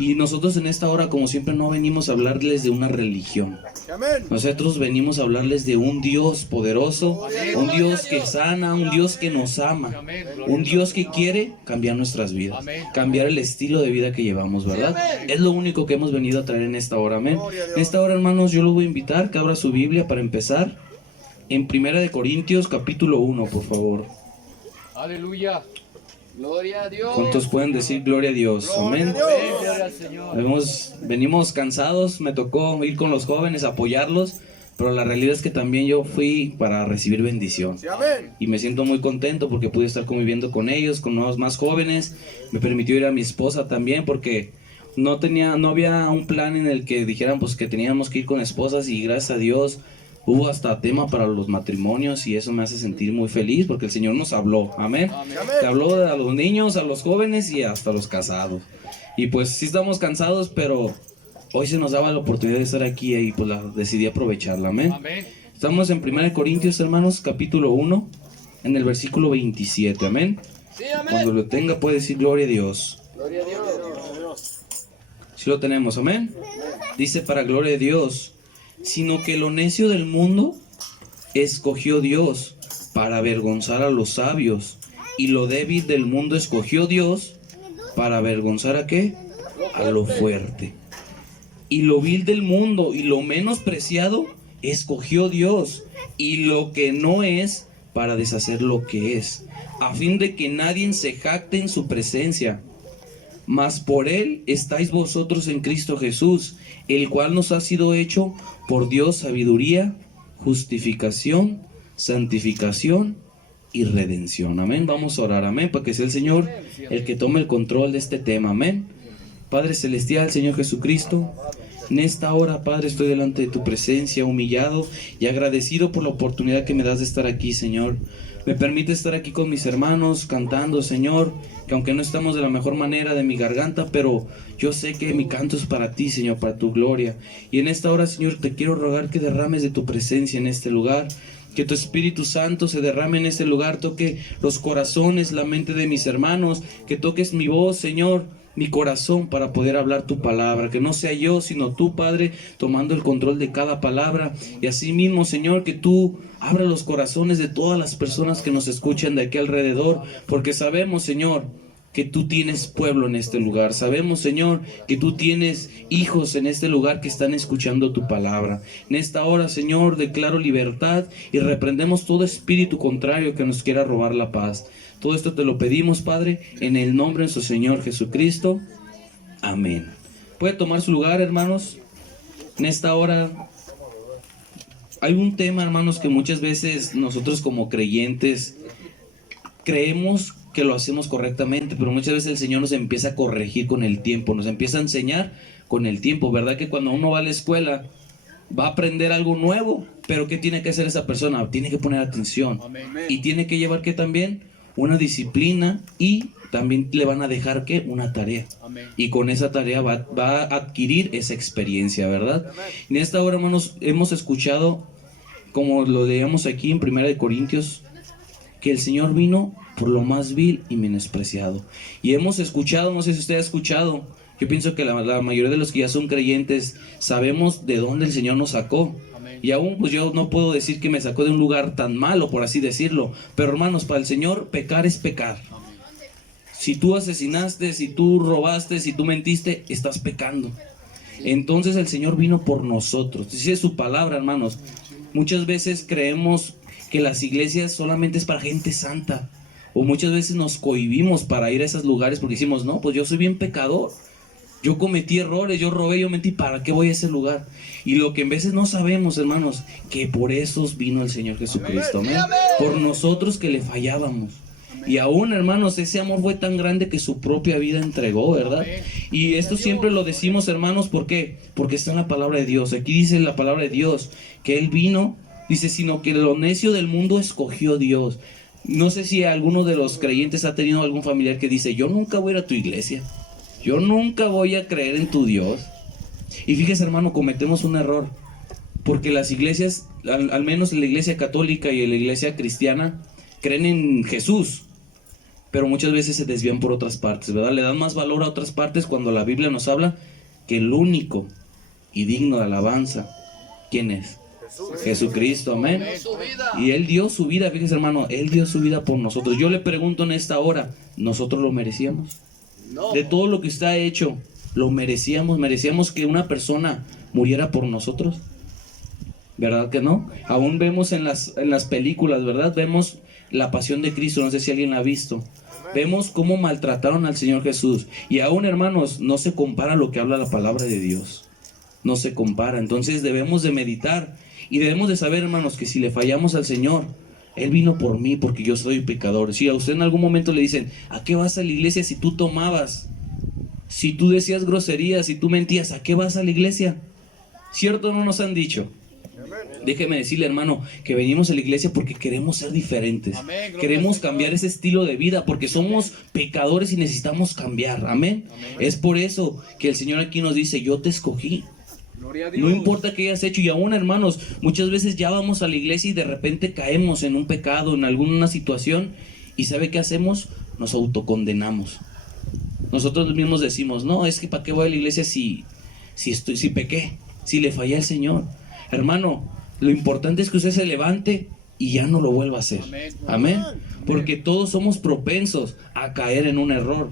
Y nosotros en esta hora, como siempre, no venimos a hablarles de una religión. Nosotros venimos a hablarles de un Dios poderoso, un Dios que sana, un Dios que nos ama, un Dios que quiere cambiar nuestras vidas, cambiar el estilo de vida que llevamos, ¿verdad? Es lo único que hemos venido a traer en esta hora, amén. En esta hora, hermanos, yo lo voy a invitar que abra su Biblia para empezar en 1 Corintios capítulo 1, por favor. Aleluya. Gloria a Dios. ¿Cuántos pueden decir gloria a Dios? Amén. Gloria al Señor. Venimos cansados, me tocó ir con los jóvenes a apoyarlos, pero la realidad es que también yo fui para recibir bendición. Y me siento muy contento porque pude estar conviviendo con ellos, con nuevos más jóvenes. Me permitió ir a mi esposa también porque no había un plan en el que dijeran pues que teníamos que ir con esposas, y gracias a Dios hubo hasta tema para los matrimonios, y eso me hace sentir muy feliz porque el Señor nos habló, amén. Te habló a los niños, a los jóvenes y hasta a los casados. Y pues sí estamos cansados, pero hoy se nos daba la oportunidad de estar aquí y pues decidí aprovecharla, amén. Estamos en 1 Corintios, hermanos, capítulo 1, en el versículo 27, amén. Sí, amén. Cuando lo tenga puede decir gloria a Dios. Gloria a Dios. Si lo tenemos, amén. Dice: para gloria de Dios, sino que lo necio del mundo escogió Dios para avergonzar a los sabios, y lo débil del mundo escogió Dios para avergonzar ¿a qué? A lo fuerte. Y lo vil del mundo y lo menospreciado escogió Dios, y lo que no es, para deshacer lo que es, a fin de que nadie se jacte en su presencia. Mas por él estáis vosotros en Cristo Jesús, el cual nos ha sido hecho por Dios sabiduría, justificación, santificación y redención. Amén. Vamos a orar, amén, para que sea el Señor el que tome el control de este tema, amén. Padre celestial, Señor Jesucristo, en esta hora, Padre, estoy delante de tu presencia, humillado y agradecido por la oportunidad que me das de estar aquí, Señor. Me permite estar aquí con mis hermanos cantando, Señor, que aunque no estamos de la mejor manera de mi garganta, pero yo sé que mi canto es para ti, Señor, para tu gloria. Y en esta hora, Señor, te quiero rogar que derrames de tu presencia en este lugar, que tu Espíritu Santo se derrame en este lugar, toque los corazones, la mente de mis hermanos, que toques mi voz, Señor, mi corazón, para poder hablar tu palabra, que no sea yo sino tú, Padre, tomando el control de cada palabra. Y así mismo, Señor, que tú abra los corazones de todas las personas que nos escuchan de aquí alrededor, porque sabemos, Señor, que tú tienes pueblo en este lugar. Sabemos, Señor, que tú tienes hijos en este lugar que están escuchando tu palabra. En esta hora, Señor, declaro libertad y reprendemos todo espíritu contrario que nos quiera robar la paz. Todo esto te lo pedimos, Padre, en el nombre de nuestro Señor Jesucristo. Amén. Puede tomar su lugar, hermanos. En esta hora hay un tema, hermanos, que muchas veces nosotros como creyentes creemos que lo hacemos correctamente, pero muchas veces el Señor nos empieza a corregir con el tiempo, nos empieza a enseñar con el tiempo, ¿verdad? Que cuando uno va a la escuela va a aprender algo nuevo, pero ¿qué tiene que hacer esa persona? Tiene que poner atención. Y tiene que llevar que también una disciplina, y también le van a dejar que una tarea. Y con esa tarea va a adquirir esa experiencia, ¿verdad? En esta hora, hermanos, hemos escuchado, como lo leíamos aquí en 1 Corintios, que el Señor vino por lo más vil y menospreciado. Y hemos escuchado, no sé si usted ha escuchado, yo pienso que la mayoría de los que ya son creyentes sabemos de dónde el Señor nos sacó. Y aún pues yo no puedo decir que me sacó de un lugar tan malo, por así decirlo, pero hermanos, para el Señor pecar es pecar. Si tú asesinaste, si tú robaste, si tú mentiste, estás pecando. Entonces el Señor vino por nosotros. Dice su palabra, hermanos. Muchas veces creemos que las iglesias solamente es para gente santa, o muchas veces nos cohibimos para ir a esos lugares porque decimos, no, pues yo soy bien pecador, yo cometí errores, yo robé, yo mentí, ¿para qué voy a ese lugar? Y lo que en veces no sabemos, hermanos, que por eso vino el Señor Jesucristo, amén. Por nosotros que le fallábamos. Y aún, hermanos, ese amor fue tan grande que su propia vida entregó, ¿verdad? Y esto siempre lo decimos, hermanos, ¿por qué? Porque está en la palabra de Dios. Aquí dice la palabra de Dios que Él vino, dice, sino que lo necio del mundo escogió Dios. No sé si alguno de los creyentes ha tenido algún familiar que dice, yo nunca voy a ir a tu iglesia, yo nunca voy a creer en tu Dios. Y fíjese, hermano, cometemos un error, porque las iglesias, al menos la iglesia católica y la iglesia cristiana, creen en Jesús, pero muchas veces se desvían por otras partes, ¿verdad? Le dan más valor a otras partes cuando la Biblia nos habla que el único y digno de alabanza, ¿quién es? Jesucristo, amén. Y Él dio su vida, fíjese hermano, Él dio su vida por nosotros. Yo le pregunto en esta hora, ¿nosotros lo merecíamos? De todo lo que usted ha hecho, ¿lo merecíamos? ¿Merecíamos que una persona muriera por nosotros? ¿Verdad que no? Aún vemos en las películas, ¿verdad? Vemos la pasión de Cristo, no sé si alguien la ha visto. Vemos cómo maltrataron al Señor Jesús. Y aún, hermanos, no se compara lo que habla la palabra de Dios. No se compara. Entonces debemos de meditar y debemos de saber, hermanos, que si le fallamos al Señor, Él vino por mí porque yo soy pecador. Si a usted en algún momento le dicen, ¿a qué vas a la iglesia si tú tomabas? Si tú decías groserías, si tú mentías, ¿a qué vas a la iglesia? ¿Cierto? No nos han dicho. Déjeme decirle, hermano, que venimos a la iglesia porque queremos ser diferentes. Amén, queremos cambiar ese estilo de vida porque somos pecadores y necesitamos cambiar. Amén. Amén. Es por eso que el Señor aquí nos dice, yo te escogí. No importa qué hayas hecho. Y aún, hermanos, muchas veces ya vamos a la iglesia y de repente caemos en un pecado, en alguna situación, y ¿sabe qué hacemos? Nos autocondenamos. Nosotros mismos decimos, no, es que ¿para qué voy a la iglesia si pequé, si le fallé al Señor? Hermano, lo importante es que usted se levante y ya no lo vuelva a hacer. Amén. Porque todos somos propensos a caer en un error.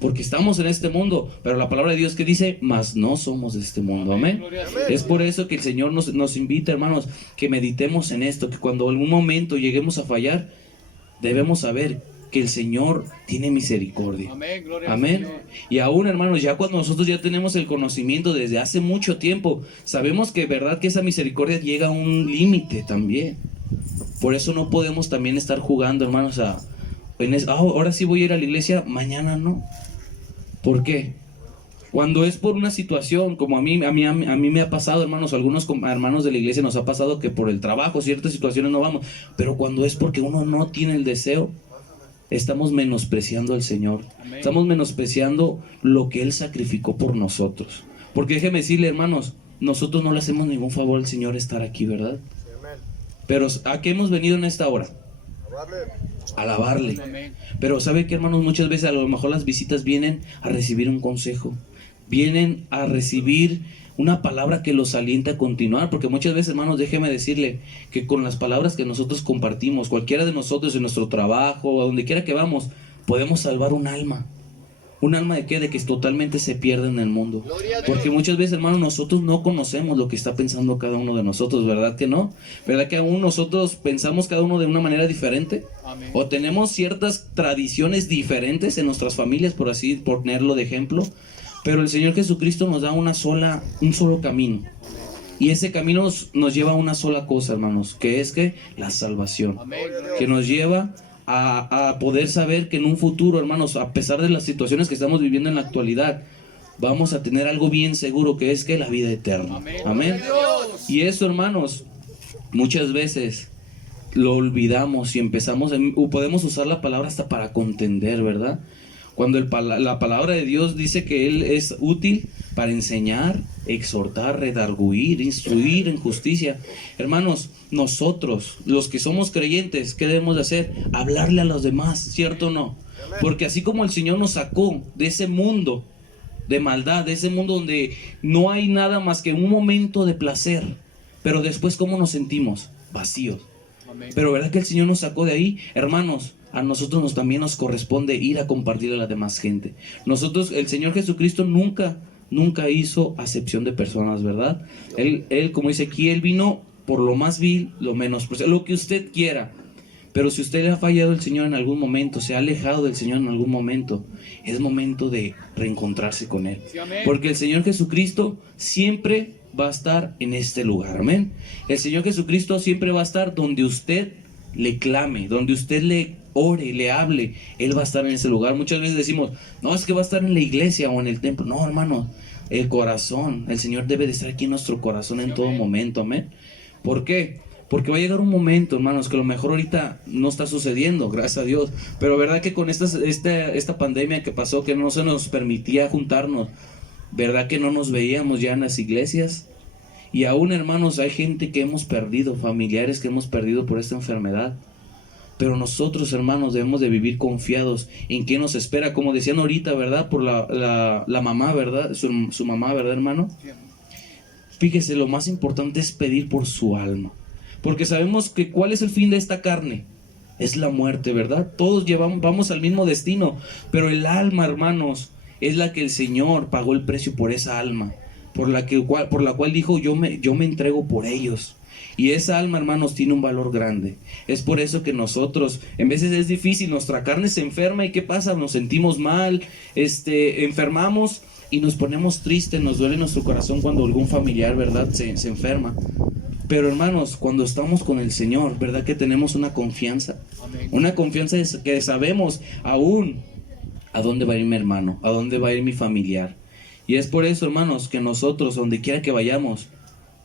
Porque estamos en este mundo, pero la palabra de Dios que dice, mas no somos de este mundo. Amén. Es por eso que el Señor nos invita, hermanos, que meditemos en esto, que cuando en algún momento lleguemos a fallar, debemos saber que el Señor tiene misericordia. Amén. Amén. Y aún, hermanos, ya cuando nosotros ya tenemos el conocimiento desde hace mucho tiempo, sabemos que verdad que esa misericordia llega a un límite también. Por eso no podemos también estar jugando, hermanos, ahora sí voy a ir a la iglesia, mañana no. ¿Por qué? Cuando es por una situación, como a mí me ha pasado, hermanos, algunos hermanos de la iglesia nos ha pasado que por el trabajo, ciertas situaciones no vamos, pero cuando es porque uno no tiene el deseo, estamos menospreciando al Señor. Amén. Estamos menospreciando lo que Él sacrificó por nosotros. Porque déjeme decirle, hermanos, nosotros no le hacemos ningún favor al Señor estar aquí, ¿verdad? Amén. Pero ¿a qué hemos venido en esta hora? Alabarle. Amén. Pero ¿sabe qué, hermanos? Muchas veces a lo mejor las visitas vienen a recibir un consejo, vienen a recibir una palabra que los alienta a continuar, porque muchas veces, hermanos, déjeme decirle que con las palabras que nosotros compartimos, cualquiera de nosotros en nuestro trabajo, a donde quiera que vamos, podemos salvar un alma. ¿Un alma de qué? De que totalmente se pierde en el mundo. Porque muchas veces, hermanos, nosotros no conocemos lo que está pensando cada uno de nosotros, ¿verdad que no? ¿Verdad que aún nosotros pensamos cada uno de una manera diferente? Amén. O tenemos ciertas tradiciones diferentes en nuestras familias, por así ponerlo de ejemplo. Pero el Señor Jesucristo nos da un solo camino. Y ese camino nos lleva a una sola cosa, hermanos, que es que la salvación. Amén. Que nos lleva a poder saber que en un futuro, hermanos, a pesar de las situaciones que estamos viviendo en la actualidad, vamos a tener algo bien seguro, que es que la vida eterna. Amén. Amén. Y eso, hermanos, muchas veces lo olvidamos y podemos usar la palabra hasta para contender, ¿verdad? Cuando la palabra de Dios dice que Él es útil para enseñar, exhortar, redarguir, instruir en justicia. Hermanos, nosotros, los que somos creyentes, ¿qué debemos de hacer? Hablarle a los demás, ¿cierto o no? Porque así como el Señor nos sacó de ese mundo de maldad, de ese mundo donde no hay nada más que un momento de placer, pero después, ¿cómo nos sentimos? Vacíos. Pero ¿verdad que el Señor nos sacó de ahí? Hermanos, a nosotros también nos corresponde ir a compartir a la demás gente. Nosotros, el Señor Jesucristo nunca hizo acepción de personas, ¿verdad? Él, como dice aquí, Él vino por lo más vil, lo menos, lo que usted quiera. Pero si usted le ha fallado al Señor en algún momento, se ha alejado del Señor en algún momento, es momento de reencontrarse con Él. Sí, porque el Señor Jesucristo siempre va a estar en este lugar, amén. El Señor Jesucristo siempre va a estar donde usted le clame, donde usted le ore, le hable, Él va a estar en ese lugar. Muchas veces decimos, no, es que va a estar en la iglesia o en el templo. No, hermano, el corazón, el Señor debe de estar aquí en nuestro corazón en todo momento, amén. ¿Por qué? Porque va a llegar un momento, hermanos, que a lo mejor ahorita no está sucediendo, gracias a Dios. Pero verdad que con esta pandemia que pasó, que no se nos permitía juntarnos, verdad que no nos veíamos ya en las iglesias. Y aún, hermanos, hay gente que hemos perdido, familiares que hemos perdido por esta enfermedad. Pero nosotros, hermanos, debemos de vivir confiados en qué nos espera, como decían ahorita, ¿verdad? Por la mamá, ¿verdad? Su mamá, ¿verdad, hermano? Fíjese, lo más importante es pedir por su alma, porque sabemos que ¿cuál es el fin de esta carne? Es la muerte, ¿verdad? Todos vamos al mismo destino, pero el alma, hermanos, es la que el Señor pagó el precio por esa alma, por la cual dijo, yo me entrego por ellos. Y esa alma, hermanos, tiene un valor grande. Es por eso que nosotros, en veces es difícil, nuestra carne se enferma y ¿qué pasa? Nos sentimos mal, enfermamos y nos ponemos tristes, nos duele nuestro corazón cuando algún familiar, ¿verdad? Se enferma. Pero hermanos, cuando estamos con el Señor, ¿verdad que tenemos una confianza? Amén. Una confianza de que sabemos aún a dónde va a ir mi hermano, a dónde va a ir mi familiar. Y es por eso, hermanos, que nosotros, donde quiera que vayamos,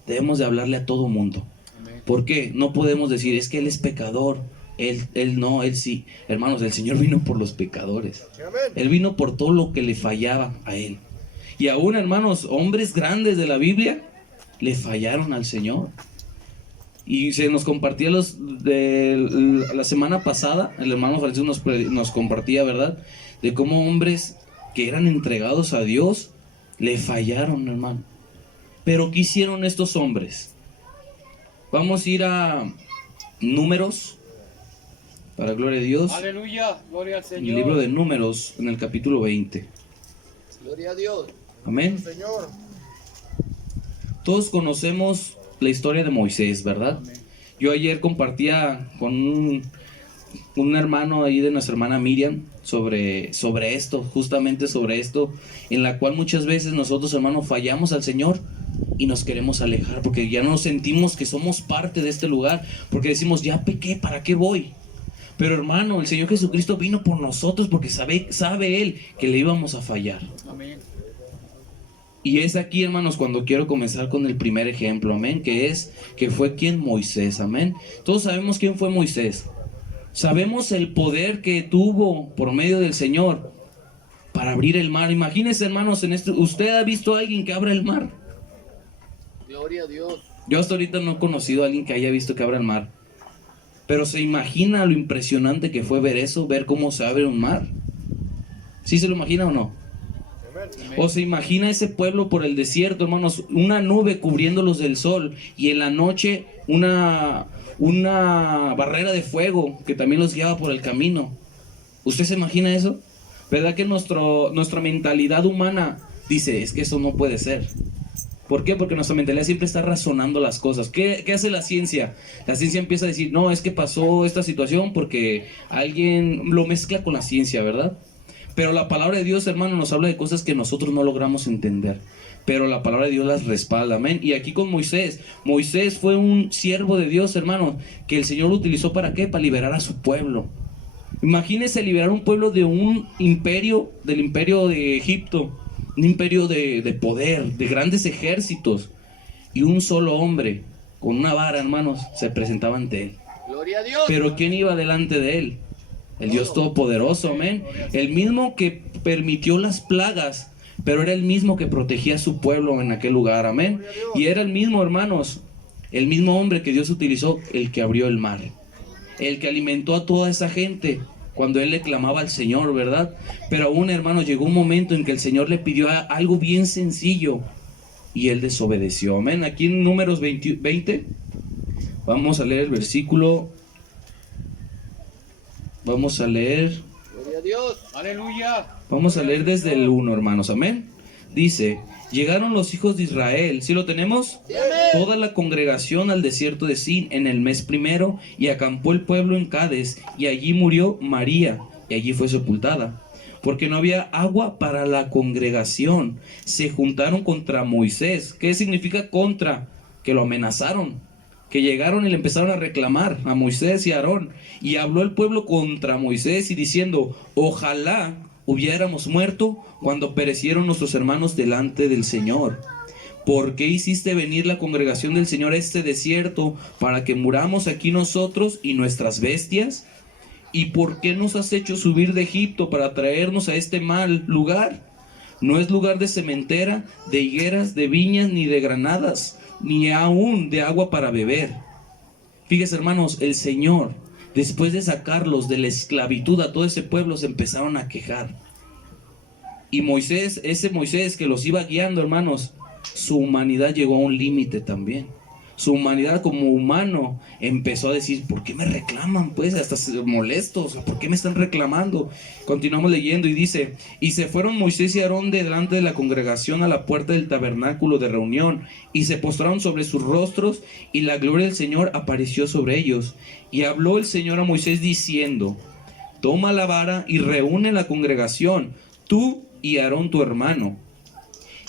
debemos de hablarle a todo mundo. Amén. ¿Por qué? No podemos decir, es que él es pecador. Él no, él sí. Hermanos, el Señor vino por los pecadores. Amén. Él vino por todo lo que le fallaba a él. Y aún, hermanos, hombres grandes de la Biblia le fallaron al Señor. Y se nos compartía la semana pasada, el hermano Francisco nos compartía, ¿verdad? De cómo hombres que eran entregados a Dios le fallaron, hermano. Pero ¿qué hicieron estos hombres? Vamos a ir a Números, para gloria de Dios. Aleluya, gloria al Señor. El libro de Números, en el capítulo 20. Gloria a Dios. Amén. Señor. Todos conocemos la historia de Moisés, ¿verdad? Amén. Yo ayer compartía con un hermano ahí de nuestra hermana Miriam sobre esto, justamente sobre esto, en la cual muchas veces nosotros, hermanos, fallamos al Señor y nos queremos alejar porque ya no sentimos que somos parte de este lugar, porque decimos, ya pequé, ¿para qué voy? Pero hermano, el Señor Jesucristo vino por nosotros porque sabe Él que le íbamos a fallar. Amén. Y es aquí, hermanos, cuando quiero comenzar con el primer ejemplo, amén, que fue quien Moisés, amén. Todos sabemos quién fue Moisés. Sabemos el poder que tuvo por medio del Señor para abrir el mar. Imagínense, hermanos, ¿usted ha visto a alguien que abra el mar? Gloria a Dios. Yo hasta ahorita no he conocido a alguien que haya visto que abra el mar. Pero se imagina lo impresionante que fue ver eso, ver cómo se abre un mar. ¿Sí se lo imagina o no? O se imagina ese pueblo por el desierto, hermanos, una nube cubriéndolos del sol y en la noche una barrera de fuego que también los guiaba por el camino. ¿Usted se imagina eso? ¿Verdad que nuestra mentalidad humana dice, es que eso no puede ser? ¿Por qué? Porque nuestra mentalidad siempre está razonando las cosas. ¿Qué hace la ciencia? La ciencia empieza a decir, no, es que pasó esta situación porque alguien lo mezcla con la ciencia, ¿verdad? Pero la palabra de Dios, hermano, nos habla de cosas que nosotros no logramos entender. Pero la palabra de Dios las respalda, amén. Y aquí con Moisés fue un siervo de Dios, hermano, que el Señor lo utilizó ¿para qué? Para liberar a su pueblo. Imagínense liberar un pueblo de un imperio, del imperio de Egipto, un imperio de poder, de grandes ejércitos. Y un solo hombre, con una vara, hermanos, se presentaba ante él. Gloria a Dios. Pero ¿quién iba delante de él? El Dios Todopoderoso, amén. El mismo que permitió las plagas, pero era el mismo que protegía a su pueblo en aquel lugar, amén. Y era el mismo, hermanos, el mismo hombre que Dios utilizó, el que abrió el mar, el que alimentó a toda esa gente cuando él le clamaba al Señor, ¿verdad? Pero aún, hermanos, llegó un momento en que el Señor le pidió algo bien sencillo y él desobedeció, amén. Aquí en Números 20, vamos a leer el versículo. Vamos a leer. Gloria a Dios. Aleluya. Vamos a leer desde el 1, hermanos. Amén. Dice, llegaron los hijos de Israel. ¿Sí lo tenemos? Sí, amén. Toda la congregación al desierto de Sin en el mes primero y acampó el pueblo en Cades y allí murió María y allí fue sepultada. Porque no había agua para la congregación. Se juntaron contra Moisés. ¿Qué significa contra? Que lo amenazaron. Que llegaron y le empezaron a reclamar a Moisés y a Aarón. Y habló el pueblo contra Moisés y diciendo, ojalá hubiéramos muerto cuando perecieron nuestros hermanos delante del Señor. ¿Por qué hiciste venir la congregación del Señor a este desierto para que muramos aquí nosotros y nuestras bestias? ¿Y por qué nos has hecho subir de Egipto para traernos a este mal lugar? No es lugar de sementera, de higueras, de viñas, ni de granadas, ni aún de agua para beber. Fíjese, hermanos, el Señor después de sacarlos de la esclavitud a todo ese pueblo, se empezaron a quejar. Y Moisés, ese Moisés que los iba guiando, hermanos, su humanidad llegó a un límite también. Su humanidad como humano empezó a decir, ¿por qué me reclaman? Pues hasta molestos, ¿por qué me están reclamando? Continuamos leyendo y dice, y se fueron Moisés y Aarón de delante de la congregación a la puerta del tabernáculo de reunión, y se postraron sobre sus rostros, y la gloria del Señor apareció sobre ellos. Y habló el Señor a Moisés diciendo, toma la vara y reúne la congregación, tú y Aarón tu hermano,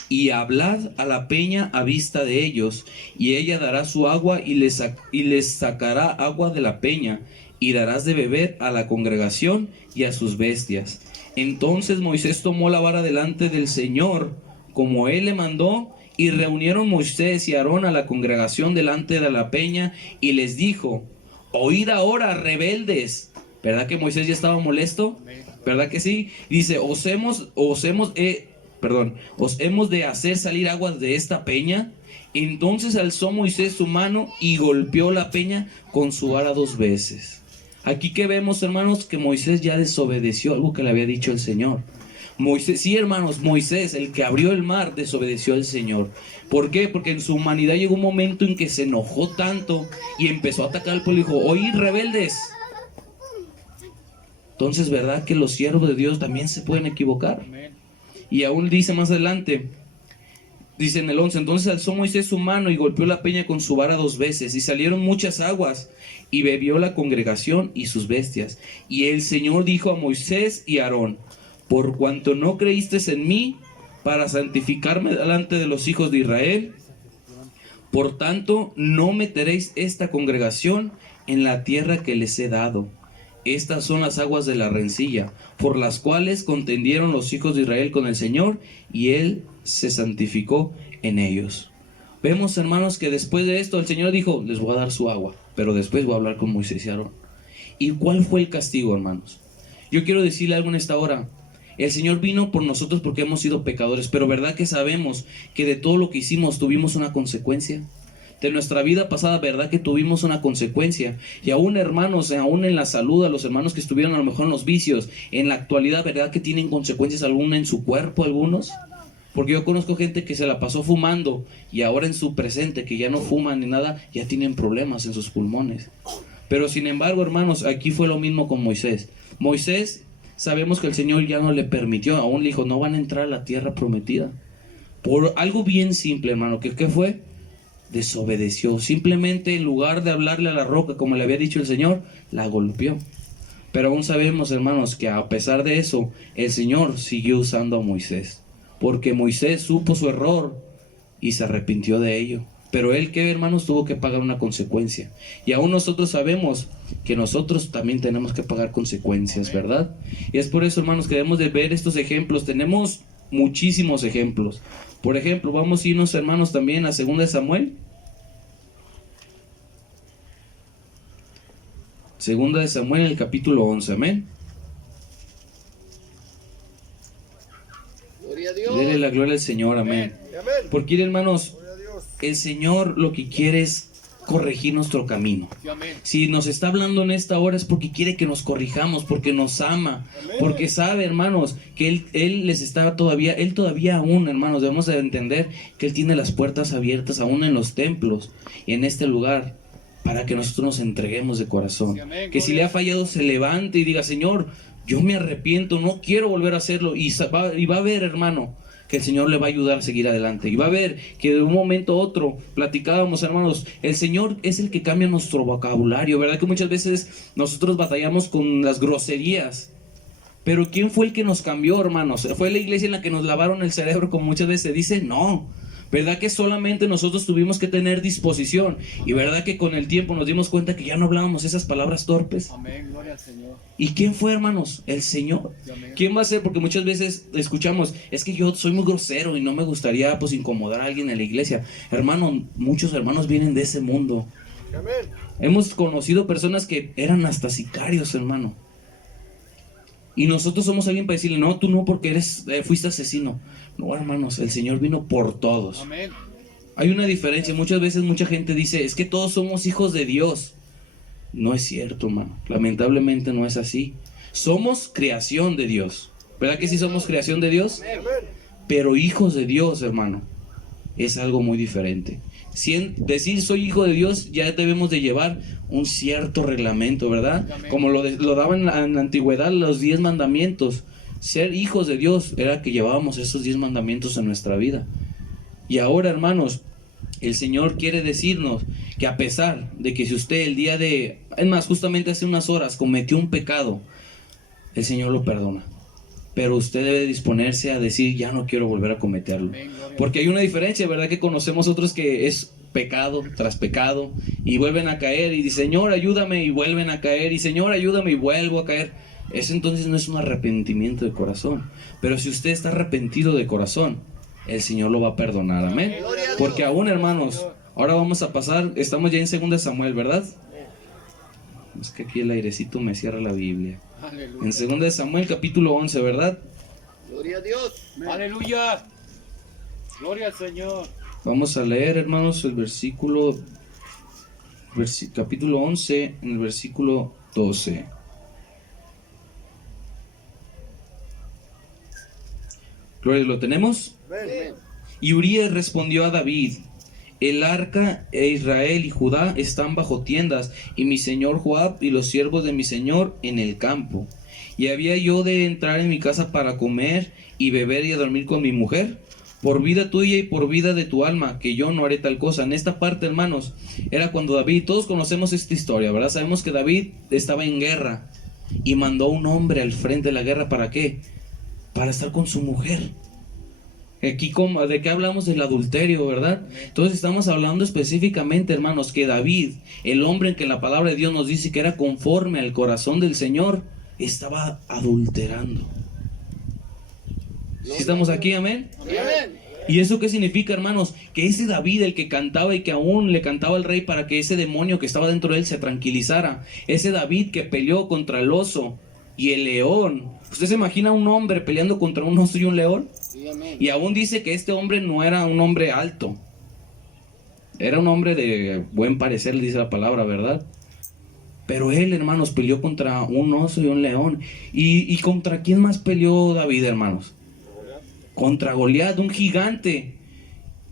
y hablad a la peña a vista de ellos, y ella dará su agua y les sacará agua de la peña, y darás de beber a la congregación y a sus bestias. Entonces Moisés tomó la vara delante del Señor, como él le mandó, y reunieron Moisés y Aarón a la congregación delante de la peña, y les dijo, oíd ahora, rebeldes. ¿Verdad que Moisés ya estaba molesto? ¿Verdad que sí? Dice, os hemos de hacer salir aguas de esta peña. Entonces alzó Moisés su mano y golpeó la peña con su vara 2 veces. Aquí que vemos, hermanos, que Moisés ya desobedeció algo que le había dicho el Señor. Moisés, sí, hermanos, Moisés, el que abrió el mar, desobedeció al Señor. ¿Por qué? Porque en su humanidad llegó un momento en que se enojó tanto y empezó a atacar al pueblo y dijo, oíd, rebeldes. Entonces, ¿verdad que los siervos de Dios también se pueden equivocar? Y aún dice más adelante, dice en el 11, entonces alzó Moisés su mano y golpeó la peña con su vara 2 veces, y salieron muchas aguas, y bebió la congregación y sus bestias. Y el Señor dijo a Moisés y a Aarón, por cuanto no creísteis en mí, para santificarme delante de los hijos de Israel, por tanto no meteréis esta congregación en la tierra que les he dado. Estas son las aguas de la rencilla, por las cuales contendieron los hijos de Israel con el Señor, y Él se santificó en ellos. Vemos, hermanos, que después de esto el Señor dijo, les voy a dar su agua, pero después voy a hablar con Moisés y Aarón. ¿Y cuál fue el castigo, hermanos? Yo quiero decirle algo en esta hora. El Señor vino por nosotros porque hemos sido pecadores, pero ¿verdad que sabemos que de todo lo que hicimos tuvimos una consecuencia? De nuestra vida pasada, ¿verdad que tuvimos una consecuencia? Y aún, hermanos, aún en la salud, a los hermanos que estuvieron a lo mejor en los vicios, en la actualidad, ¿verdad que tienen consecuencias alguna en su cuerpo algunos? Porque yo conozco gente que se la pasó fumando y ahora en su presente, que ya no fuman ni nada, ya tienen problemas en sus pulmones. Pero sin embargo, hermanos, aquí fue lo mismo con Moisés. Moisés, sabemos que el Señor ya no le permitió, aún le dijo, no van a entrar a la tierra prometida. Por algo bien simple, hermano, ¿qué fue? Desobedeció. Simplemente en lugar de hablarle a la roca como le había dicho el Señor, la golpeó. Pero aún sabemos, hermanos, que a pesar de eso, el Señor siguió usando a Moisés, porque Moisés supo su error y se arrepintió de ello. Pero él, que hermanos, tuvo que pagar una consecuencia. Y aún nosotros sabemos que nosotros también tenemos que pagar consecuencias, ¿verdad? Y es por eso, hermanos, que debemos de ver estos ejemplos. Tenemos muchísimos ejemplos. Por ejemplo, vamos a irnos, hermanos, también a 2 de Samuel. 2 de Samuel, el capítulo 11, amén. Gloria a Dios. Dele la gloria al Señor, amén. Porque, hermanos, el Señor lo que quiere es corregir nuestro camino. Si nos está hablando en esta hora es porque quiere que nos corrijamos, porque nos ama, porque sabe, hermanos, que Él les está todavía, Él todavía aún, hermanos, debemos de entender que Él tiene las puertas abiertas aún en los templos y en este lugar para que nosotros nos entreguemos de corazón. Que si le ha fallado se levante y diga, Señor, yo me arrepiento, no quiero volver a hacerlo, y va a ver, hermano, que el Señor le va a ayudar a seguir adelante. Y va a ver que de un momento a otro, platicábamos, hermanos, el Señor es el que cambia nuestro vocabulario, ¿verdad? Que muchas veces nosotros batallamos con las groserías. Pero ¿quién fue el que nos cambió, hermanos? ¿Fue la iglesia en la que nos lavaron el cerebro, como muchas veces se dice? No. ¿Verdad que solamente nosotros tuvimos que tener disposición? Y verdad que con el tiempo nos dimos cuenta que ya no hablábamos esas palabras torpes. Amén, gloria al Señor. ¿Y quién fue, hermanos? El Señor. Amén. ¿Quién va a ser? Porque muchas veces escuchamos, es que yo soy muy grosero y no me gustaría pues incomodar a alguien en la iglesia. Hermano, muchos hermanos vienen de ese mundo. Amén. Hemos conocido personas que eran hasta sicarios, hermano. Y nosotros somos alguien para decirle, no, tú no, porque fuiste asesino. No, hermanos, el Señor vino por todos. Amén. Hay una diferencia. Muchas veces mucha gente dice, es que todos somos hijos de Dios. No es cierto, hermano. Lamentablemente no es así. Somos creación de Dios. ¿Verdad que sí somos creación de Dios? Pero hijos de Dios, hermano, es algo muy diferente. Decir soy hijo de Dios, ya debemos de llevar un cierto reglamento, ¿verdad? Como lo daban en la antigüedad los 10 mandamientos. Ser hijos de Dios era que llevábamos esos 10 mandamientos en nuestra vida. Y ahora, hermanos, el Señor quiere decirnos que a pesar de que si usted es más, justamente hace unas horas cometió un pecado, el Señor lo perdona. Pero usted debe disponerse a decir, ya no quiero volver a cometerlo. Porque hay una diferencia, ¿verdad? Que conocemos otros que es pecado tras pecado y vuelven a caer y dicen, Señor, ayúdame, y vuelven a caer, y Señor, ayúdame, y vuelvo a caer. Eso entonces no es un arrepentimiento de corazón. Pero si usted está arrepentido de corazón, el Señor lo va a perdonar, amén. Porque aún, hermanos, ahora vamos a pasar, estamos ya en 2 Samuel, ¿verdad? Es que aquí el airecito me cierra la Biblia. En 2 Samuel capítulo 11, ¿verdad? Gloria a Dios. Aleluya. Gloria al Señor. Vamos a leer, hermanos, el capítulo 11, en el versículo 12. Gloria, ¿lo tenemos? Amén. Y Urías respondió a David: el arca e Israel y Judá están bajo tiendas, y mi señor Joab y los siervos de mi señor en el campo. ¿Y había yo de entrar en mi casa para comer y beber y a dormir con mi mujer? Por vida tuya y por vida de tu alma, que yo no haré tal cosa. En esta parte, hermanos, era cuando David, todos conocemos esta historia, ¿verdad? Sabemos que David estaba en guerra y mandó un hombre al frente de la guerra. ¿Para qué? Para estar con su mujer. Aquí, ¿de qué hablamos? Del adulterio, ¿verdad? Entonces estamos hablando específicamente, hermanos, que David, el hombre en que la palabra de Dios nos dice que era conforme al corazón del Señor, estaba adulterando. ¿Sí estamos aquí, amén? Amén. ¿Y eso qué significa, hermanos? Que ese David, el que cantaba y que aún le cantaba al rey para que ese demonio que estaba dentro de él se tranquilizara, ese David que peleó contra el oso y el león. ¿Usted se imagina un hombre peleando contra un oso y un león? Sí, amén. Y aún dice que este hombre no era un hombre alto, era un hombre de buen parecer, le dice la palabra, ¿verdad? Pero él, hermanos, peleó contra un oso y un león. ¿Y contra quién más peleó David, hermanos? Contra Goliat, un gigante.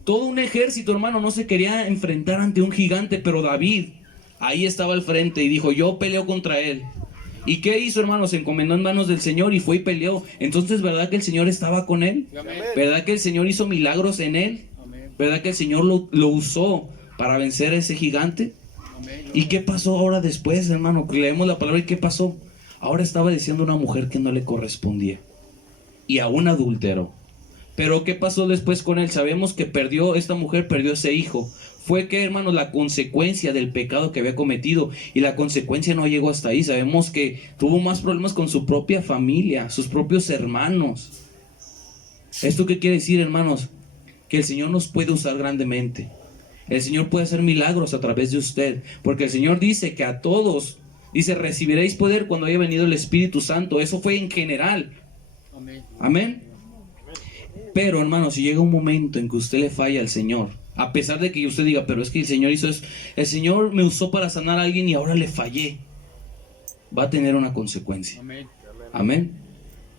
Todo un ejército, hermano, no se quería enfrentar ante un gigante, pero David ahí estaba al frente y dijo, yo peleo contra él. ¿Y qué hizo, hermano? Se encomendó en manos del Señor y fue y peleó. Entonces, ¿verdad que el Señor estaba con él? Amén. ¿Verdad que el Señor hizo milagros en él? Amén. ¿Verdad que el Señor lo usó para vencer a ese gigante? Amén. ¿Y qué pasó ahora después, hermano? Leemos la palabra y ¿qué pasó? Ahora estaba diciendo una mujer que no le correspondía. Y aún adulteró. Pero ¿qué pasó después con él? Sabemos que esta mujer perdió ese hijo. Fue que, hermanos, la consecuencia del pecado que había cometido. Y la consecuencia no llegó hasta ahí. Sabemos que tuvo más problemas con su propia familia, sus propios hermanos. ¿Esto qué quiere decir, hermanos? Que el Señor nos puede usar grandemente. El Señor puede hacer milagros a través de usted. Porque el Señor dice que a todos, dice, recibiréis poder cuando haya venido el Espíritu Santo. Eso fue en general. Amén. Amén. Pero, hermano, si llega un momento en que usted le falla al Señor, a pesar de que usted diga, pero es que el Señor hizo eso, el Señor me usó para sanar a alguien y ahora le fallé, va a tener una consecuencia. Amén. Amén.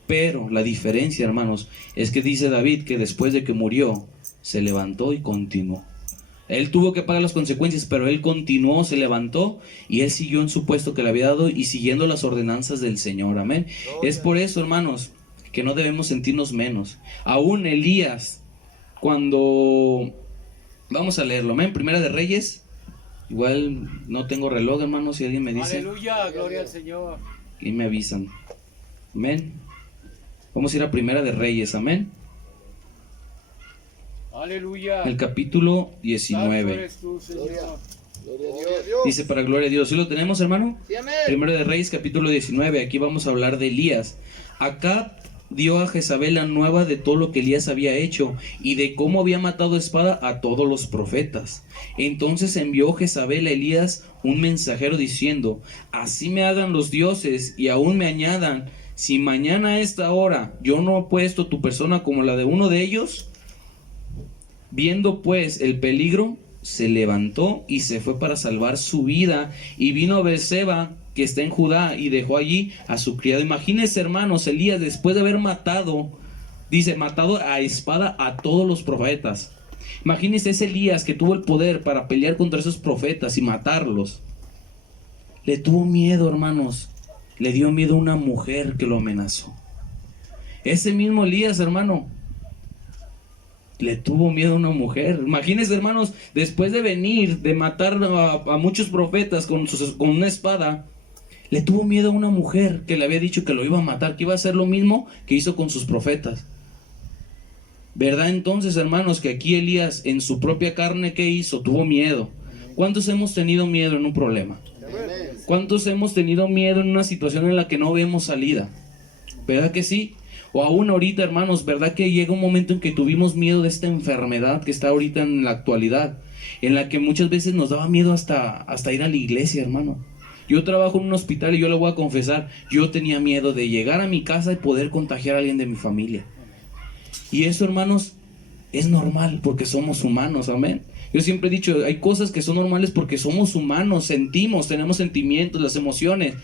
Pero la diferencia, hermanos, es que dice David que después de que murió, se levantó y continuó. Él tuvo que pagar las consecuencias, pero él continuó, se levantó y él siguió en su puesto que le había dado y siguiendo las ordenanzas del Señor. Amén. Es por eso, hermanos, que no debemos sentirnos menos. Aún Elías, cuando... Vamos a leerlo, amén. Primera de Reyes. Igual no tengo reloj, hermano, si alguien me dice. Aleluya. Gloria al Señor. Y me avisan. Amén. Vamos a ir a Primera de Reyes, amén. Aleluya. El capítulo Santo 19. eres tú, Señor. Gloria a Dios. Dice para gloria a Dios. ¿Sí lo tenemos, hermano? Sí, amén. Primera de Reyes, capítulo 19. Aquí vamos a hablar de Elías. Acá dio a Jezabel la nueva de todo lo que Elías había hecho y de cómo había matado a espada a todos los profetas. Entonces envió Jezabel a Elías un mensajero diciendo: así me hagan los dioses y aún me añadan, si mañana a esta hora yo no he puesto tu persona como la de uno de ellos. Viendo pues el peligro, se levantó y se fue para salvar su vida, y vino a Beerseba, que está en Judá, y dejó allí a su criado. Imagínense, hermanos, Elías, después de haber matado, dice, matado a espada a todos los profetas. Imagínense ese Elías que tuvo el poder para pelear contra esos profetas y matarlos. Le tuvo miedo, hermanos. Le dio miedo a una mujer que lo amenazó. Ese mismo Elías, hermano, le tuvo miedo a una mujer. Imagínense, hermanos, después de venir, de matar a muchos profetas con una espada, le tuvo miedo a una mujer que le había dicho que lo iba a matar, que iba a hacer lo mismo que hizo con sus profetas. ¿Verdad entonces, hermanos, que aquí Elías en su propia carne, ¿qué hizo? Tuvo miedo. ¿Cuántos hemos tenido miedo en un problema? ¿Cuántos hemos tenido miedo en una situación en la que no vemos salida? ¿Verdad que sí? O aún ahorita, hermanos, ¿verdad que llega un momento en que tuvimos miedo de esta enfermedad que está ahorita en la actualidad? En la que muchas veces nos daba miedo hasta ir a la iglesia, hermano. Yo trabajo en un hospital y yo le voy a confesar, yo tenía miedo de llegar a mi casa y poder contagiar a alguien de mi familia. Y eso, hermanos, es normal porque somos humanos, amén. Yo siempre he dicho, hay cosas que son normales porque somos humanos, sentimos, tenemos sentimientos, las emociones.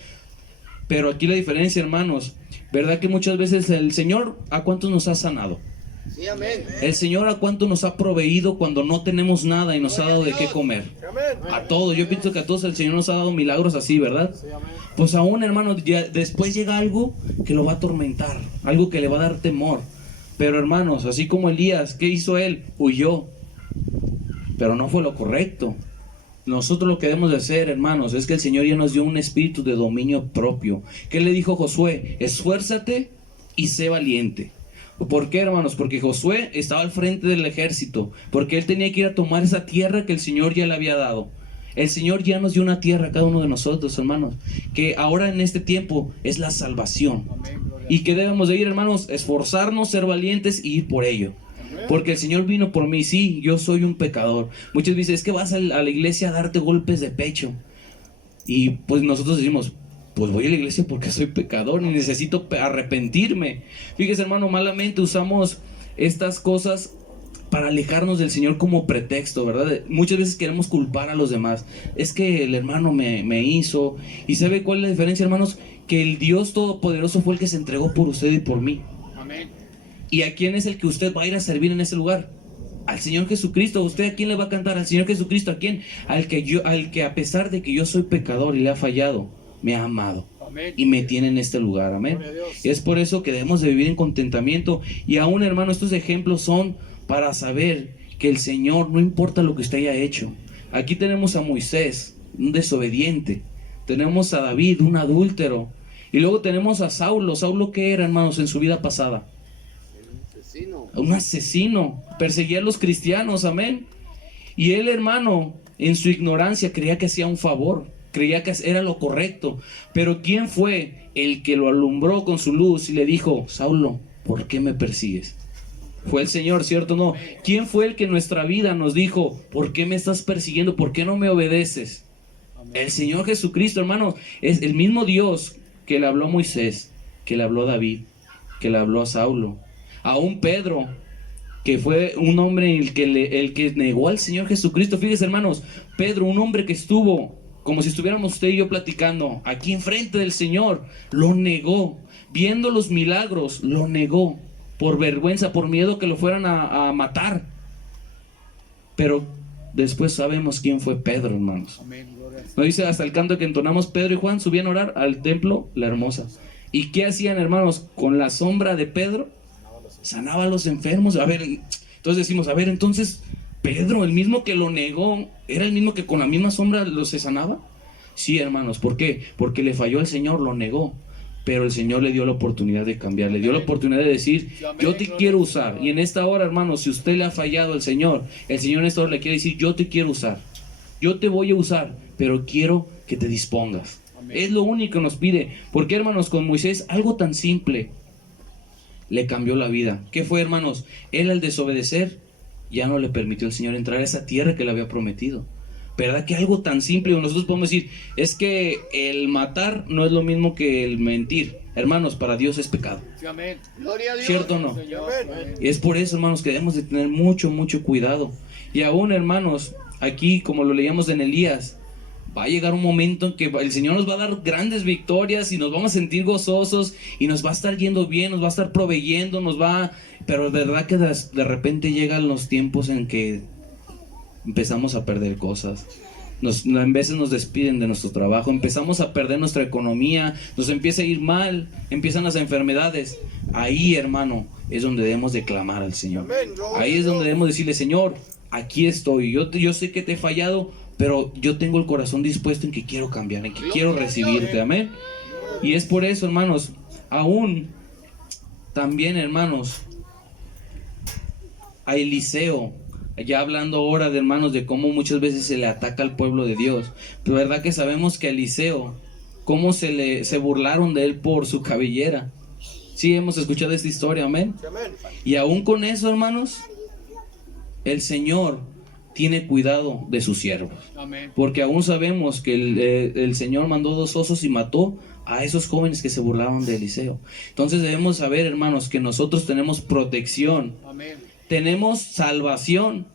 Pero aquí la diferencia, hermanos, ¿verdad que muchas veces el Señor a cuántos nos ha sanado? Sí, amén. El Señor a cuánto nos ha proveído cuando no tenemos nada y nos ha dado de qué comer. A todos, yo pienso que a todos el Señor nos ha dado milagros así, ¿verdad? Pues aún, hermano, ya después llega algo que lo va a atormentar, algo que le va a dar temor. Pero hermanos, así como Elías, ¿qué hizo él? Huyó. Pero no fue lo correcto. Nosotros lo que debemos de hacer, hermanos, es que el Señor ya nos dio un espíritu de dominio propio. ¿Qué le dijo Josué? Esfuérzate y sé valiente. ¿Por qué, hermanos? Porque Josué estaba al frente del ejército, porque él tenía que ir a tomar esa tierra que el Señor ya le había dado. El Señor ya nos dio una tierra a cada uno de nosotros, hermanos, que ahora en este tiempo es la salvación. ¿Y qué debemos de ir, hermanos? Esforzarnos, ser valientes y ir por ello. Porque el Señor vino por mí. Sí, yo soy un pecador. Muchos dicen, es que vas a la iglesia a darte golpes de pecho. Y pues nosotros decimos, pues voy a la iglesia porque soy pecador y necesito arrepentirme. Fíjese, hermano, malamente usamos estas cosas para alejarnos del Señor como pretexto, ¿verdad? Muchas veces queremos culpar a los demás. Es que el hermano me hizo. ¿Y sabe cuál es la diferencia, hermanos? Que el Dios Todopoderoso fue el que se entregó por usted y por mí. Amén. ¿Y a quién es el que usted va a ir a servir en ese lugar? Al Señor Jesucristo. ¿Usted a quién le va a cantar? Al Señor Jesucristo. ¿A quién? Al que a pesar de que yo soy pecador y le ha fallado, me ha amado. Amén. Y me tiene en este lugar. Amén. Y es por eso que debemos de vivir en contentamiento. Y aún, hermano, estos ejemplos son para saber que el Señor, no importa lo que usted haya hecho. Aquí tenemos a Moisés, un desobediente. Tenemos a David, un adúltero. Y luego tenemos a Saulo. ¿Saulo qué era, hermanos, en su vida pasada? Un asesino. Perseguía a los cristianos, amén. Y él, hermano, en su ignorancia creía que hacía un favor, creía que era lo correcto. Pero ¿quién fue el que lo alumbró con su luz y le dijo, Saulo, ¿por qué me persigues? Fue el Señor, ¿cierto o no? ¿Quién fue el que en nuestra vida nos dijo, ¿por qué me estás persiguiendo? ¿Por qué no me obedeces? El Señor Jesucristo, hermano. Es el mismo Dios que le habló a Moisés, que le habló a David, que le habló a Saulo, a un Pedro, que fue un hombre el que negó al Señor Jesucristo. Fíjense, hermanos, Pedro, un hombre que estuvo, como si estuviéramos usted y yo platicando, aquí enfrente del Señor, lo negó. Viendo los milagros, lo negó, por vergüenza, por miedo que lo fueran a matar. Pero después sabemos quién fue Pedro, hermanos. Amén. Nos dice hasta el canto que entonamos, Pedro y Juan subían a orar al templo La Hermosa. ¿Y qué hacían, hermanos? Con la sombra de Pedro, sanaba a los enfermos. A ver, entonces decimos, a ver, entonces Pedro, el mismo que lo negó, ¿era el mismo que con la misma sombra se sanaba? Sí, hermanos, ¿por qué? Porque le falló al Señor, lo negó. Pero el Señor le dio la oportunidad de cambiar, le dio la oportunidad de decir, yo te quiero usar. Y en esta hora, hermanos, si usted le ha fallado al Señor, el Señor en esta hora le quiere decir, yo te quiero usar. Yo te voy a usar, pero quiero que te dispongas. Amén. Es lo único que nos pide. Porque, hermanos, con Moisés, algo tan simple le cambió la vida. ¿Qué fue, hermanos? Él, al desobedecer, ya no le permitió al Señor entrar a esa tierra que le había prometido. ¿Verdad que algo tan simple? Nosotros podemos decir, es que el matar no es lo mismo que el mentir. Hermanos, para Dios es pecado. Sí, amén. Gloria a Dios. ¿Cierto o no? Señor. Amén. Es por eso, hermanos, que debemos de tener mucho cuidado. Y aún, hermanos, aquí, como lo leíamos en Elías, va a llegar un momento en que el Señor nos va a dar grandes victorias y nos vamos a sentir gozosos y nos va a estar yendo bien, nos va a estar proveyendo, pero es verdad que de repente llegan los tiempos en que empezamos a perder cosas. En veces nos despiden de nuestro trabajo, empezamos a perder nuestra economía, nos empieza a ir mal, empiezan las enfermedades. Ahí, hermano, es donde debemos de clamar al Señor. Ahí es donde debemos decirle: Señor, aquí estoy, yo sé que te he fallado, pero yo tengo el corazón dispuesto en que quiero cambiar, en que quiero recibirte, amén. Y es por eso, hermanos, aún también, hermanos, a Eliseo, ya hablando ahora de, hermanos, de cómo muchas veces se le ataca al pueblo de Dios. Pero verdad que sabemos que a Eliseo, cómo se burlaron de él por su cabellera. Sí, hemos escuchado esta historia, amén. Y aún con eso, hermanos, el Señor tiene cuidado de sus siervos. Amén. Porque aún sabemos que el Señor mandó 2 osos y mató a esos jóvenes que se burlaban de Eliseo. Entonces debemos saber, hermanos, que nosotros tenemos protección. Amén. Tenemos salvación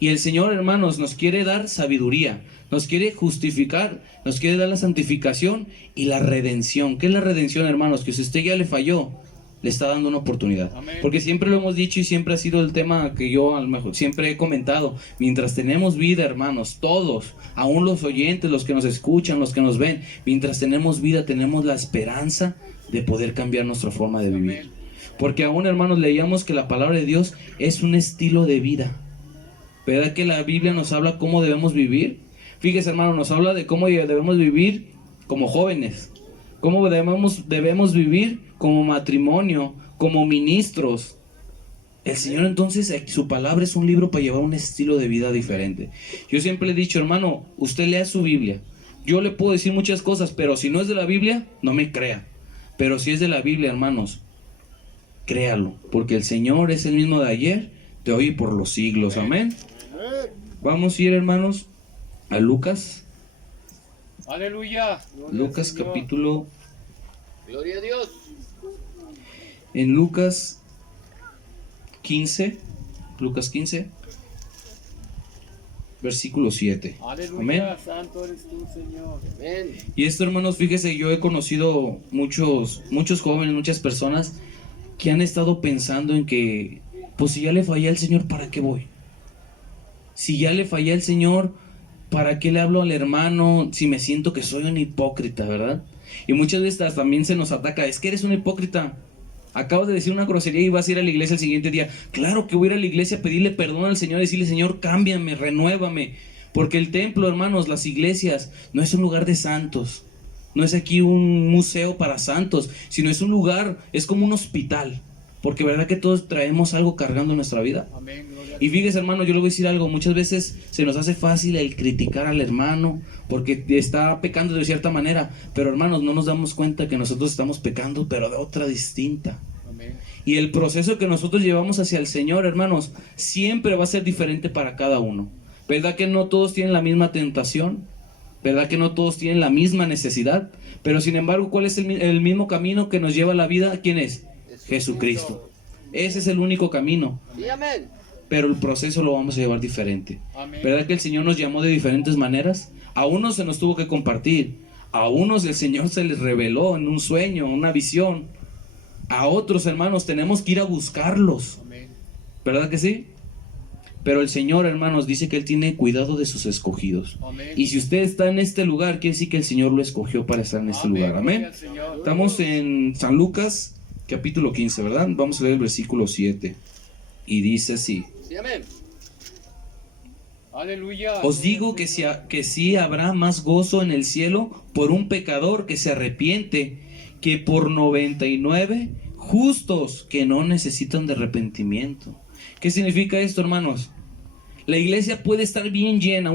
y el Señor, hermanos, nos quiere dar sabiduría, nos quiere justificar, nos quiere dar la santificación y la redención. ¿Qué es la redención, hermanos? Que si usted ya le falló, le está dando una oportunidad. Amén. Porque siempre lo hemos dicho y siempre ha sido el tema que yo a lo mejor siempre he comentado. Mientras tenemos vida, hermanos, todos, aún los oyentes, los que nos escuchan, los que nos ven, mientras tenemos vida, tenemos la esperanza de poder cambiar nuestra forma de vivir. Amén. Porque aún, hermanos, leíamos que la palabra de Dios es un estilo de vida. ¿Verdad que la Biblia nos habla cómo debemos vivir? Fíjese, hermano, nos habla de cómo debemos vivir como jóvenes, cómo debemos vivir como matrimonio, como ministros. El Señor, entonces, su palabra es un libro para llevar un estilo de vida diferente. Yo siempre le he dicho, hermano, usted lea su Biblia. Yo le puedo decir muchas cosas, pero si no es de la Biblia, no me crea. Pero si es de la Biblia, hermanos, créalo, porque el Señor es el mismo de ayer, de hoy y por los siglos. Amén. Vamos a ir, hermanos, a Lucas. Aleluya. Lucas capítulo... Gloria a Dios. En Lucas 15, versículo 7. Aleluya. Amén. Santo eres tú, Señor. Amén. Y esto, hermanos, fíjese, yo he conocido muchos jóvenes, muchas personas que han estado pensando en que, pues si ya le fallé al Señor, ¿para qué voy? Si ya le fallé al Señor, ¿para qué le hablo al hermano si me siento que soy un hipócrita, verdad? Y muchas veces también se nos ataca: es que eres un hipócrita. Acabas de decir una grosería y vas a ir a la iglesia el siguiente día. Claro que voy a ir a la iglesia a pedirle perdón al Señor, decirle: Señor, cámbiame, renuévame. Porque el templo, hermanos, las iglesias, no es un lugar de santos. No es aquí un museo para santos, sino es un lugar, es como un hospital. Porque verdad que todos traemos algo cargando en nuestra vida. Amén. Gloria Y fíjese, hermano, yo le voy a decir algo. Muchas veces se nos hace fácil el criticar al hermano porque está pecando de cierta manera. Pero, hermanos, no nos damos cuenta que nosotros estamos pecando, pero de otra distinta. Amén. Y el proceso que nosotros llevamos hacia el Señor, hermanos, siempre va a ser diferente para cada uno. ¿Verdad que no todos tienen la misma tentación? ¿Verdad que no todos tienen la misma necesidad? Pero sin embargo, ¿cuál es el mismo camino que nos lleva a la vida? ¿Quién es? Jesucristo. Ese es el único camino. Sí, amén. Pero el proceso lo vamos a llevar diferente. Amén. ¿Verdad que el Señor nos llamó de diferentes maneras? A unos se nos tuvo que compartir. A unos el Señor se les reveló en un sueño, en una visión. A otros, hermanos, tenemos que ir a buscarlos. Amén. ¿Verdad que sí? Pero el Señor, hermanos, dice que Él tiene cuidado de sus escogidos. Amén. Y si usted está en este lugar, quiere decir que el Señor lo escogió para estar en este lugar. Amén. Gloria al Señor. Estamos en San Lucas, capítulo 15, ¿verdad? Vamos a leer el versículo 7. Y dice así: Sí, amén. Aleluya. Os digo que sí habrá más gozo en el cielo por un pecador que se arrepiente que por 99 justos que no necesitan de arrepentimiento. ¿Qué significa esto, hermanos? La iglesia puede estar bien llena.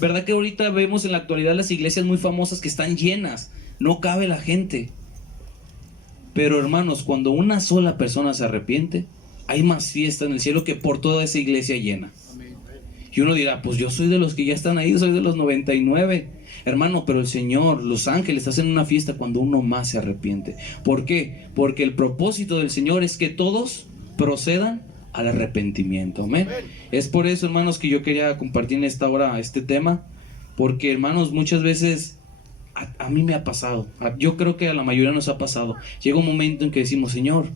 Verdad que ahorita vemos en la actualidad las iglesias muy famosas que están llenas. No cabe la gente. Pero, hermanos, cuando una sola persona se arrepiente, hay más fiesta en el cielo que por toda esa iglesia llena. Amén. Y uno dirá: pues yo soy de los que ya están ahí, soy de los 99. Hermano, pero el Señor, los ángeles hacen una fiesta cuando uno más se arrepiente. ¿Por qué? Porque el propósito del Señor es que todos procedan al arrepentimiento. Amén. Es por eso, hermanos, que yo quería compartir en esta hora este tema, porque, hermanos, muchas veces a mí me ha pasado, yo creo que a la mayoría nos ha pasado. Llega un momento en que decimos: Señor,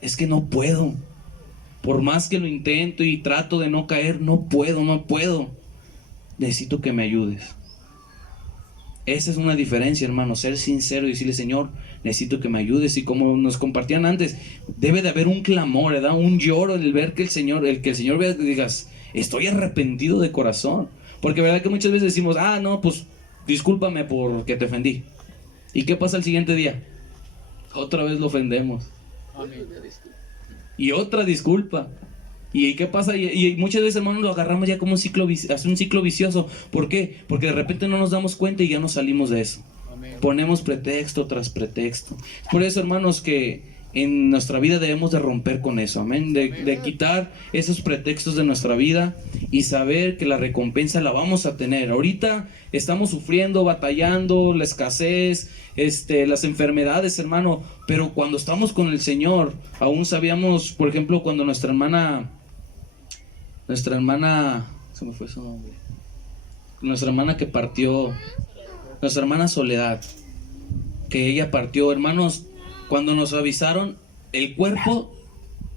es que no puedo, por más que lo intento y trato de no caer, no puedo, necesito que me ayudes. Esa es una diferencia, hermano, ser sincero y decirle: Señor, necesito que me ayudes. Y como nos compartían antes, debe de haber un clamor, ¿verdad? Un lloro, el ver que el Señor vea y digas: estoy arrepentido de corazón. Porque verdad que muchas veces decimos: no, pues discúlpame porque te ofendí. ¿Y qué pasa el siguiente día? Otra vez lo ofendemos. Amén. Y otra disculpa. ¿Y qué pasa? Y muchas veces, hermanos, lo agarramos ya como un ciclo vicioso. ¿Por qué? Porque de repente no nos damos cuenta y ya no salimos de eso. Amén. Ponemos pretexto tras pretexto. Por eso, hermanos, que en nuestra vida debemos de romper con eso, amén, de quitar esos pretextos de nuestra vida y saber que la recompensa la vamos a tener. Ahorita estamos sufriendo, batallando, la escasez, las enfermedades, hermano, pero cuando estamos con el Señor, aún sabíamos, por ejemplo, cuando nuestra hermana, se me fue su nombre, nuestra hermana que partió, nuestra hermana Soledad, que ella partió, hermanos, cuando nos avisaron, el cuerpo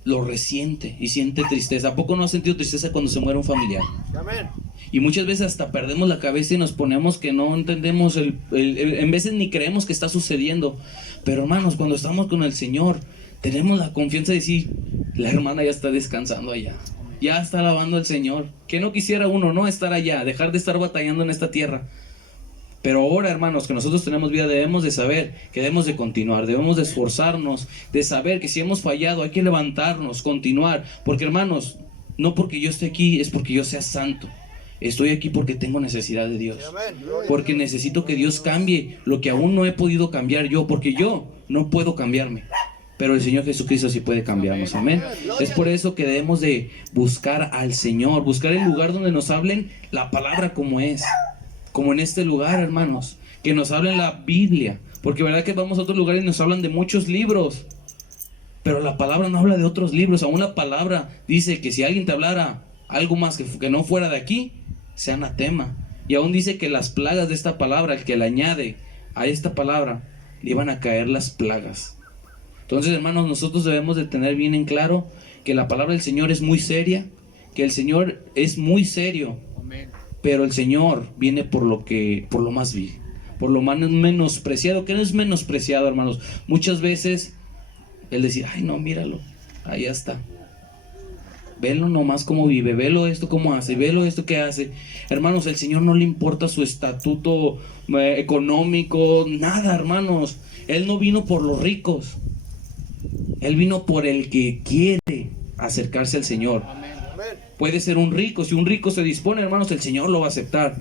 lo resiente y siente tristeza. ¿A poco no has sentido tristeza cuando se muere un familiar? Amén. Y muchas veces hasta perdemos la cabeza y nos ponemos que no entendemos, en veces ni creemos que está sucediendo. Pero, hermanos, cuando estamos con el Señor, tenemos la confianza de decir: la hermana ya está descansando allá, ya está alabando al Señor. Que no quisiera uno no estar allá, dejar de estar batallando en esta tierra. Pero ahora, hermanos, que nosotros tenemos vida, debemos de saber que debemos de continuar, debemos de esforzarnos, de saber que si hemos fallado hay que levantarnos, continuar. Porque, hermanos, no porque yo esté aquí es porque yo sea santo. Estoy aquí porque tengo necesidad de Dios. Porque necesito que Dios cambie lo que aún no he podido cambiar yo, porque yo no puedo cambiarme. Pero el Señor Jesucristo sí puede cambiarnos, amén. Es por eso que debemos de buscar al Señor, buscar el lugar donde nos hablen la palabra como es. Como en este lugar, hermanos, que nos hablen la Biblia. Porque verdad que vamos a otros lugares y nos hablan de muchos libros, pero la palabra no habla de otros libros. Aún la palabra dice que si alguien te hablara algo más que no fuera de aquí, sea anatema. Y aún dice que las plagas de esta palabra, el que le añade a esta palabra, le iban a caer las plagas. Entonces, hermanos, nosotros debemos de tener bien en claro que la palabra del Señor es muy seria, que el Señor es muy serio. Amén. Pero el Señor viene por lo más vil, por lo más menospreciado, que no es menospreciado, hermanos. Muchas veces el decir: ay, no, míralo, ahí está. Velo nomás cómo vive, velo esto cómo hace, velo esto que hace. Hermanos, el Señor no le importa su estatuto económico, nada, hermanos. Él no vino por los ricos. Él vino por el que quiere acercarse al Señor. Amén. Puede ser un rico, si un rico se dispone, hermanos, el Señor lo va a aceptar.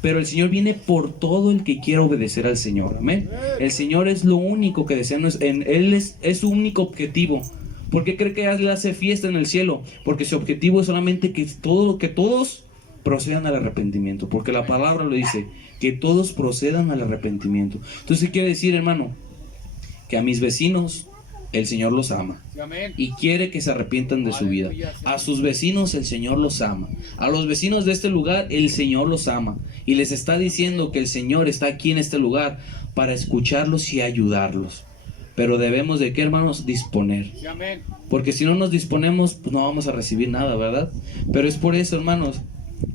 Pero el Señor viene por todo el que quiera obedecer al Señor, amén. El Señor es lo único que desea, Él es su único objetivo. ¿Por qué cree que Él hace fiesta en el cielo? Porque su objetivo es solamente que todos procedan al arrepentimiento. Porque la palabra lo dice, que todos procedan al arrepentimiento. Entonces, ¿qué quiere decir, hermano? Que a mis vecinos el Señor los ama Amén. y quiere que se arrepientan de su vida. A sus vecinos el Señor los ama. A los vecinos de este lugar el Señor los ama. Y les está diciendo que el Señor está aquí en este lugar para escucharlos y ayudarlos. Pero debemos de, ¿qué, hermanos? Disponer. Amén. Porque si no nos disponemos, pues no vamos a recibir nada, ¿verdad? Pero es por eso, hermanos,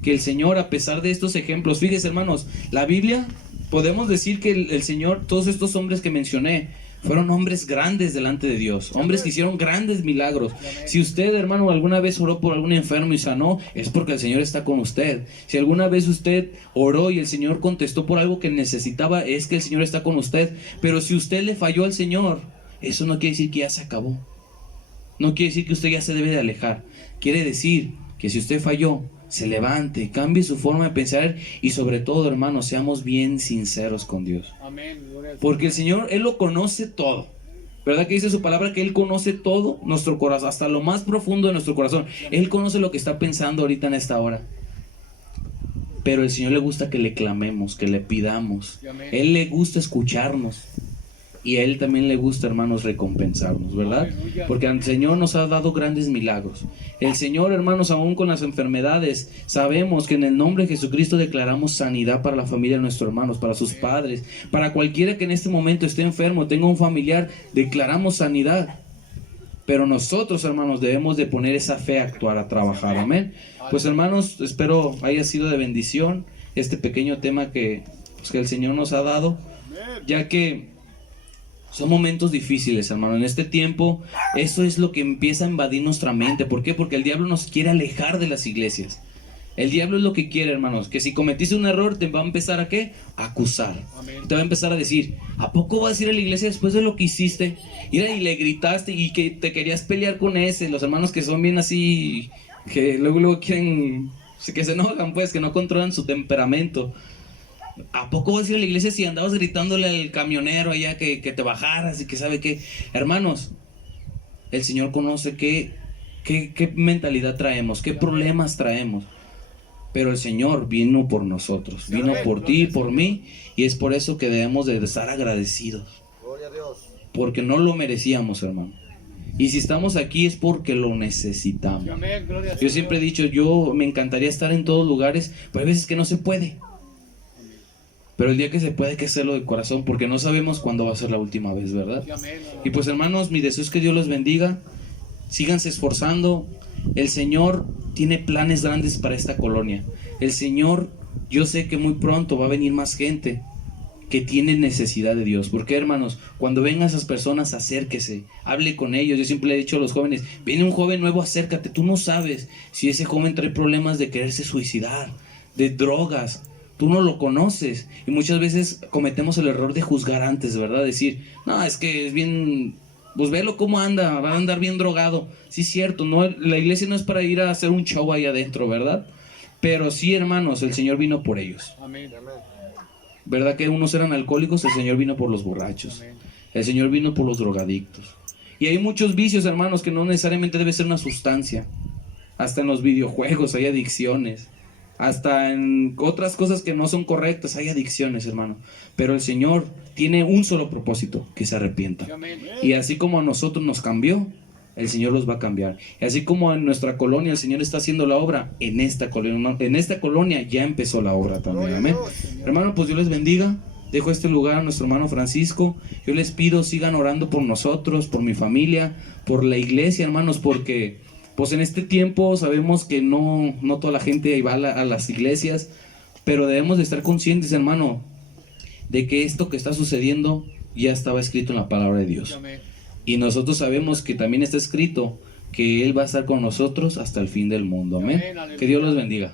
que el Señor, a pesar de estos ejemplos, fíjense, hermanos, la Biblia, podemos decir que el Señor, todos estos hombres que mencioné, fueron hombres grandes delante de Dios, hombres que hicieron grandes milagros. Si usted, hermano, alguna vez oró por algún enfermo y sanó, es porque el Señor está con usted. Si alguna vez usted oró y el Señor contestó por algo que necesitaba, es que el Señor está con usted. Pero si usted le falló al Señor, eso no quiere decir que ya se acabó. No quiere decir que usted ya se debe de alejar. Quiere decir que si usted falló, se levante, cambie su forma de pensar y sobre todo, hermanos, seamos bien sinceros con Dios. Amén. Porque el Señor, Él lo conoce todo. ¿Verdad que dice su palabra que Él conoce todo nuestro corazón, hasta lo más profundo de nuestro corazón? Él conoce lo que está pensando ahorita en esta hora. Pero al Señor le gusta que le clamemos, que le pidamos. Él le gusta escucharnos. Y a Él también le gusta, hermanos, recompensarnos, ¿verdad? Aleluya. Porque el Señor nos ha dado grandes milagros. El Señor, hermanos, aún con las enfermedades, sabemos que en el nombre de Jesucristo declaramos sanidad para la familia de nuestros hermanos, para sus padres, para cualquiera que en este momento esté enfermo, tenga un familiar, declaramos sanidad. Pero nosotros, hermanos, debemos de poner esa fe a actuar, a trabajar, amén. Pues, hermanos, espero haya sido de bendición este pequeño tema que el Señor nos ha dado, ya que son momentos difíciles, hermano. En este tiempo, eso es lo que empieza a invadir nuestra mente. ¿Por qué? Porque el diablo nos quiere alejar de las iglesias. El diablo es lo que quiere, hermanos, que si cometiste un error te va a empezar a ¿qué? A acusar. Amén. Te va a empezar a decir, ¿a poco vas a ir a la iglesia después de lo que hiciste? Y le gritaste y que te querías pelear con ese. Los hermanos que son bien así, que luego quieren, que se enojan, pues, que no controlan su temperamento. ¿A poco vas a ir a la iglesia si andabas gritándole al camionero allá que te bajaras y que sabe qué? Hermanos, el Señor conoce qué mentalidad traemos, qué problemas traemos. Pero el Señor vino por nosotros, vino por ti y por mí, y es por eso que debemos de estar agradecidos. Gloria a Dios. Porque no lo merecíamos, hermano. Y si estamos aquí es porque lo necesitamos. Amén, gloria a Yo Dios. siempre he dicho, yo me encantaría estar en todos lugares, pero hay veces que no se puede. Pero el día que se puede hay que hacerlo de corazón, porque no sabemos cuándo va a ser la última vez, ¿verdad? Amén. Y pues, hermanos, mi deseo es que Dios los bendiga. Síganse esforzando. El Señor tiene planes grandes para esta colonia. El Señor, yo sé que muy pronto va a venir más gente que tiene necesidad de Dios. Porque, hermanos, cuando vengan esas personas, acérquese, hable con ellos. Yo siempre le he dicho a los jóvenes, viene un joven nuevo, acércate. Tú no sabes si ese joven trae problemas de quererse suicidar, de drogas. Tú no lo conoces. Y muchas veces cometemos el error de juzgar antes, ¿verdad? Decir, no, es que es bien, pues velo cómo anda, va a andar bien drogado. Sí, es cierto, no, la iglesia no es para ir a hacer un show ahí adentro, ¿verdad? Pero sí, hermanos, el Señor vino por ellos. Amén. ¿Verdad que unos eran alcohólicos? El Señor vino por los borrachos. Amén. El Señor vino por los drogadictos. Y hay muchos vicios, hermanos, que no necesariamente debe ser una sustancia. Hasta en los videojuegos hay adicciones. Hasta en otras cosas que no son correctas hay adicciones, hermano. Pero el Señor tiene un solo propósito, que se arrepienta. Amén. Y así como a nosotros nos cambió, el Señor los va a cambiar. Y así como en nuestra colonia el Señor está haciendo la obra, en esta colonia ya empezó la obra también. Amén. Hermano, pues Dios les bendiga. Dejo este lugar a nuestro hermano Francisco. Yo les pido, sigan orando por nosotros, por mi familia, por la iglesia, hermanos, porque pues en este tiempo sabemos que no toda la gente va a las iglesias, pero debemos de estar conscientes, hermano, de que esto que está sucediendo ya estaba escrito en la palabra de Dios. Amén. Y nosotros sabemos que también está escrito que Él va a estar con nosotros hasta el fin del mundo. Amén. Amén, aleluya. Que Dios los bendiga.